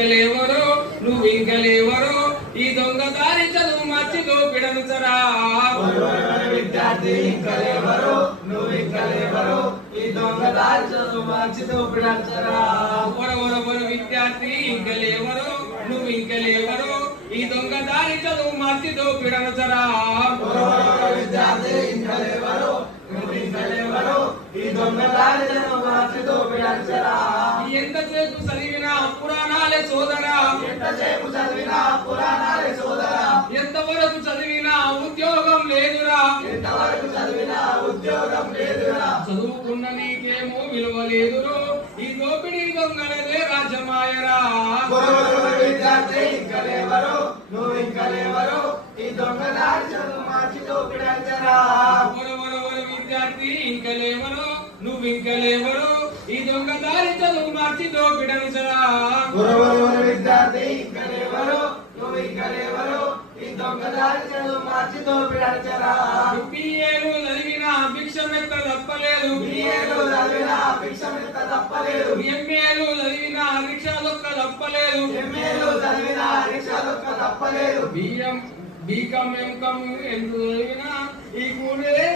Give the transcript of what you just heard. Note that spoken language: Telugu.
ఇంకలేవరో నువ్వు ఇంకలేవరో ఈ దొంగ దారి చదువు మర్చి దోపిడను చరా విద్యార్థి ఇంకలేవరు నువ్వు ఇంకలేవరు ఈ దొంగ దారి చదువు మర్చి దోపిడంచరా ఒర ఒర ఒర విద్యార్థి ఇంకలేవరో నువ్వు ఇంకలేవరో ఈ దొంగ దారి చదువు మర్చి దోపిడను చరా విద్యార్థి ఇంకలేవరు నువ్వు ఇంకలేవరు ఈ దొంగ చదువు మార్చి దోపిడంచరా ఎంతసేపు చదివినా అప్పు సోదరా. ఎంతసేపు చదివినా పురాణాలే సోదరా. ఎంతవరకు చదివినా ఉద్యోగం లేదురా. ఎంతవరకు చదివినా ఉద్యోగం లేదురా. చదువుకున్న నీకేమో విలువ లేదురో. ఈ దోపిడీ దొంగలదే రాజమాయరా. విద్యార్థి ఇంకలేవరు నువ్వు ఇంకలేవరు ఈ దొంగ దారి చదువు మార్చి ఒర విద్యార్థి ఇంకలేవరో నువ్వు ఇంకలేవరో ఈ దొంగ దారి చదువు మార్చి దోపిడను విద్యార్థి ఇంకలేవరు నువ్వు ఇంకలేవరు ఈ దొంగ దారి చదువు మార్చి దోపిడంచరా బిఏలు చదివినా భిక్షమెత్త తప్పలేదు. బిఏలు చదివినా భిక్షమిత్త తప్పలేదు. ఎంఏలు చదివినా రిక్షాలొక్క తప్పలేదు. ఎంఏలు చదివినా రిక్షాలొక్క తప్పలేదు. బిఎం బీకాం ఎంకాం ఎందుకు చదివినా ఈ కూడే